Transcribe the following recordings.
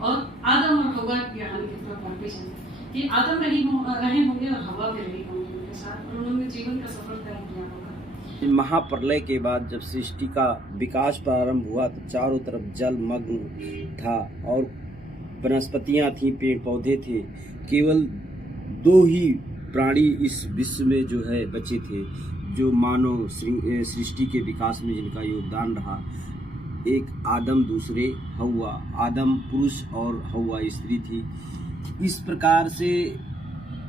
और आदम और हवा की कहानी की तरफ बढ़ते चले कि आदम रहे होंगे और हवा भी रही होंगी उनके साथ, और उन्होंने जीवन का सफर तय किया होगा। महाप्रलय के बाद जब सृष्टि का विकास प्रारंभ हुआ तो चारों तरफ जल मग्न था और वनस्पतियां थी, पेड़ पौधे थे। केवल दो ही प्राणी इस विश्व में जो है बचे थे, जो मानव सृष्टि के विकास में जिनका योगदान रहा। एक आदम, दूसरे हव्वा। आदम पुरुष और हव्वा स्त्री थी। इस प्रकार से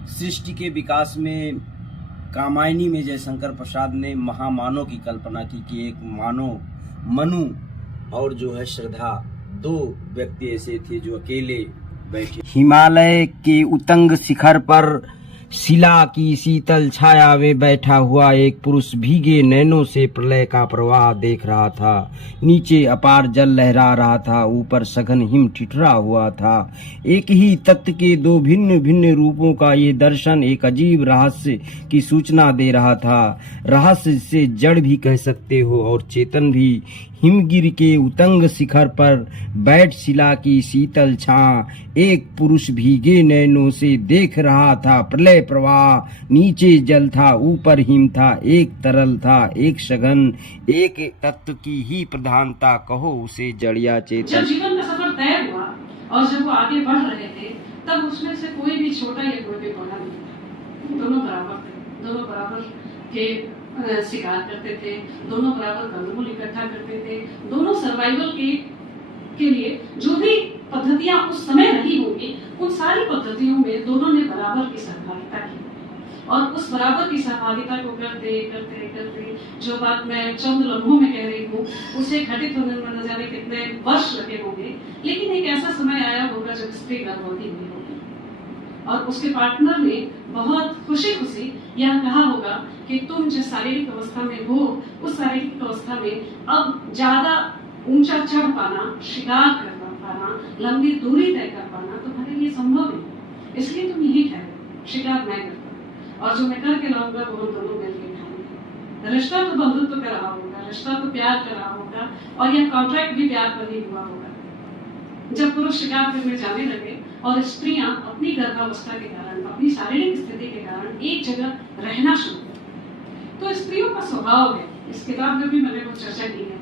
सृष्टि के विकास में कामायनी में जयशंकर प्रसाद ने महामानव की कल्पना की कि एक मानव, मनु और जो है श्रद्धा, दो व्यक्ति ऐसे थे जो अकेले बैठे हिमालय के उतंग शिखर पर शिला की शीतल छाया में बैठा हुआ एक पुरुष भीगे नैनों से प्रलय का प्रवाह देख रहा था। नीचे अपार जल लहरा रहा था, ऊपर सघन हिम ठिठुरा हुआ था। एक ही तत्व के दो भिन्न भिन्न रूपों का ये दर्शन एक अजीब रहस्य की सूचना दे रहा था। रहस्य से जड़ भी कह सकते हो और चेतन भी। हिमगिर के उतंग शिखर पर बैठ शिला की शीतल छां एक पुरुष भीगे नैनों से देख रहा था प्रलय प्रवाह। नीचे जल था, ऊपर हिम था, एक तरल था, एक सघन, एक तत्व की ही प्रधानता कहो उसे जड़िया चेतन। जब जीवन का सफर तय हुआ और जब वो आगे बढ़ रहे थे, तब उसमें से कोई भी छोटा या कोई भी बड़ा नहीं था। दोनों बराबर थे, दोनों बराबर के शिकार करते थे, दोनों बराबर कंदमूल इकट्ठा करते थे, दोनों सर्वाइवल के लिए जो भी पद्धतियां उस समय रही होंगी, उन सारी पद्धतियों में दोनों ने बराबर की सहभागिता की। और उस बराबर की सहभागिता को करते करते करते जो बात मैं चंद लम्हों में कह रही हूँ, उसे घटित होने में न जाने कितने वर्ष लगे होंगे, लेकिन एक ऐसा समय आया होगा जब स्त्री गर्भवती हुई होगी और उसके पार्टनर ने बहुत खुशी खुशी यह कहा होगा कि तुम जिस शारीरिक अवस्था में हो, उस शारीरिक अवस्था में अब ज्यादा ऊंचा चढ़ पाना, शिकार कर पाना, लंबी दूरी तय कर पाना तुम्हारे लिए संभव नहीं, इसलिए तुम यही ठहरो, शिकार मैं करता और जो मैं करके लाऊंगा वो हम दोनों मिलकर खाएंगे। रिश्ता तो बंधुत्व का रहा होगा, रिश्ता तो प्यार का रहा होगा और यह कॉन्ट्रैक्ट भी प्यार पर ही हुआ होगा। जब पुरुष शिकार करने जाने लगे और स्त्रियां अपनी गर्भावस्था के कारण, अपनी शारीरिक स्थिति के कारण एक जगह रहना शुरू कर, तो स्त्रियों का स्वभाव है, इस किताब में भी मैंने कुछ चर्चा की है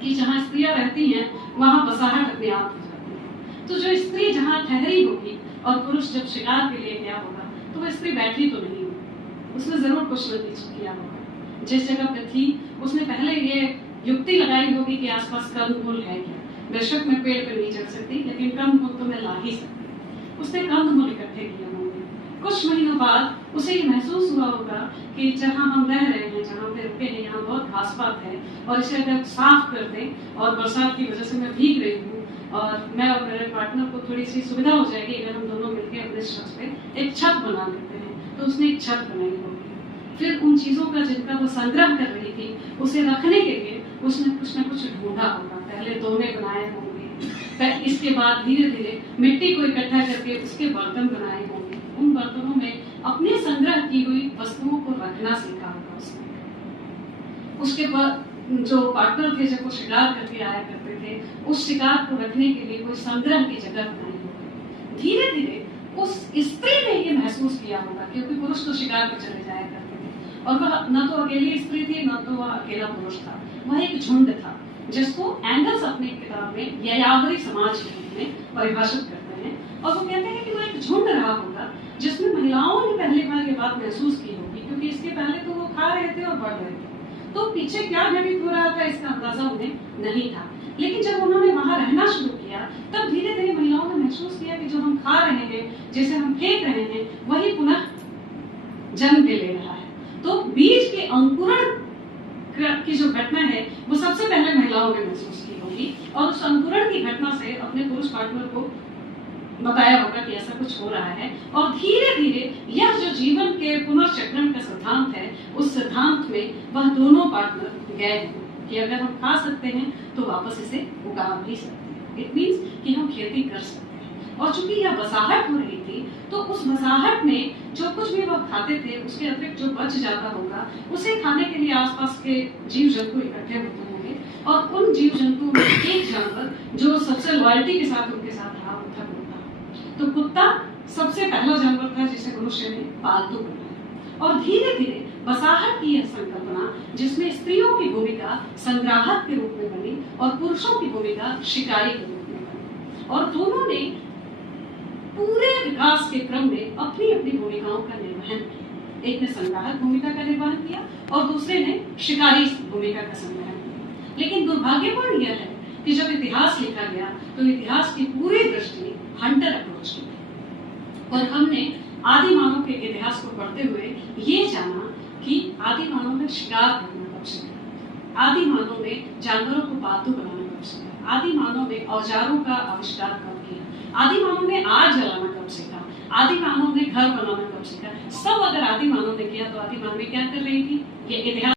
कि जहाँ स्त्रियां रहती हैं वहां बसाहट अपने आप हो जाती है। तो जो स्त्री जहाँ ठहरी होगी और पुरुष जब शिकार के लिए गया होगा, तो वह स्त्री बैठी तो नहीं होगी, उसने जरूर कुछ न कुछ किया होगा। जिस जगह पे थी उसने पहले ये युक्ति लगाई होगी कि आसपास कंदमूल है क्या। बेशक मैं पेड़ पर नहीं चढ़ सकती, लेकिन कंदमूल तो मैं ला ही सकती। उसने कंदमूल इकट्ठे किए होंगे। कुछ महीनों बाद उसे ये महसूस हुआ होगा कि जहाँ हम रह रहे हैं, जहाँ पे रुके हैं, यहाँ बहुत घास पात है और इसे अगर साफ कर दें, और बरसात की वजह से मैं भीग रही हूँ और मैं और मेरे पार्टनर को थोड़ी सी सुविधा हो जाएगी अगर हम दोनों मिलकर अपने छत पे एक छत बना लेते हैं। तो उसने एक छत बनाई होगी। फिर उन चीजों का जिनका वो संग्रह कर रही थी, उसे रखने के लिए उसने कुछ न कुछ ढूंढा होगा। पहले दोने बनाए होंगे, फिर इसके बाद धीरे धीरे मिट्टी को इकट्ठा करके उसके बर्तन बनाए होंगे। उन बर्तनों में अपने संग्रह की हुई वस्तुओं को रखना सीखा होगा उसने। उसके बाद जो पार्टनर थे जब वो शिकार करके आया करते थे, उस शिकार को रखने के लिए कोई संग्रह की जगह बनाई होगी। धीरे धीरे उस स्त्री ने ये महसूस किया होगा, क्योंकि पुरुष तो शिकार पर चले जाया करते थे और वह न तो अकेली स्त्री थी, न तो वह अकेला पुरुष था, वह एक झुंड था, जिसको एंगल्स अपनी किताब में यायावरी समाज के रूप में परिभाषित करते हैं। और वो कहते हैं कि वो एक झुंड रहा होगा जिसमें महिलाओं ने पहली बार ये बात महसूस की होगी, क्योंकि इसके पहले तो वो खा रहे थे और बढ़ रहे थे, तो पीछे क्या घटित हो रहा था इसका अंदाजा उन्हें नहीं था। लेकिन जब उन्होंने वहां रहना शुरू किया, तब धीरे धीरे महिलाओं ने महसूस किया कि जो हम खा रहे हैं, जिसे हम फेंक रहे हैं, वही पुनः जन्म ले रहा है। तो बीज के अंकुरण की जो घटना है वो सबसे पहले महिलाओं ने महसूस की होगी और उस अंकुरण की घटना से अपने पुरुष पार्टनर को बताया होगा कि ऐसा कुछ हो रहा है। और धीरे धीरे यह जो जीवन के पुनर्चक्रण का सिद्धांत है, उस सिद्धांत में वह दोनों पार्टनर गए कि अगर हम खा सकते हैं तो वापस इसे उगा भी सकते हैं। इट मीन्स कि हम खेती कर सकते हैं। और चूंकि यह बसाहट हो रही थी, तो उस बसाहट में जो कुछ भी वह खाते थे, उसके अतिरिक्त जो बच जाता होगा, उसे खाने के लिए आसपास के जीव जंतु इकट्ठे होते होंगे और उन जीव जंतुओं में एक जानवर जो सबसे लॉयल्टी के साथ उनके साथ रहा वो था कुत्ता। तो कुत्ता सबसे पहला जानवर था जिसे मनुष्य ने पालतू बनाया, और धीरे धीरे बसाहट की यह संकल्पना जिसमें स्त्रियों की भूमिका संग्राहक के रूप में बनी और पुरुषों की भूमिका शिकारी के रूप में बनी, और दोनों ने पूरे विकास के क्रम में अपनी अपनी भूमिकाओं का निर्वहन किया। एक ने संग्राहक भूमिका का निर्वहन किया और दूसरे ने शिकारी भूमिका का संग्रहण किया। लेकिन दुर्भाग्यपूर्ण यह है कि जब इतिहास लिखा गया तो इतिहास की पूरी दृष्टि हंटर अप्रोच की थी, और हमने आदि मानव के इतिहास को पढ़ते हुए ये जाना कि आदि मानव ने शिकार करना कब सीखा, आदि मानव ने जानवरों को पालतू बनाना कब सीखा, आदि मानव ने औजारों का आविष्कार कब किया, आदि मानव ने आग जलाना कब सीखा, आदि मानव ने घर बनाना कब सीखा। सब अगर आदि मानव ने किया तो आदि मानवी क्या कर रही थी, ये इतिहास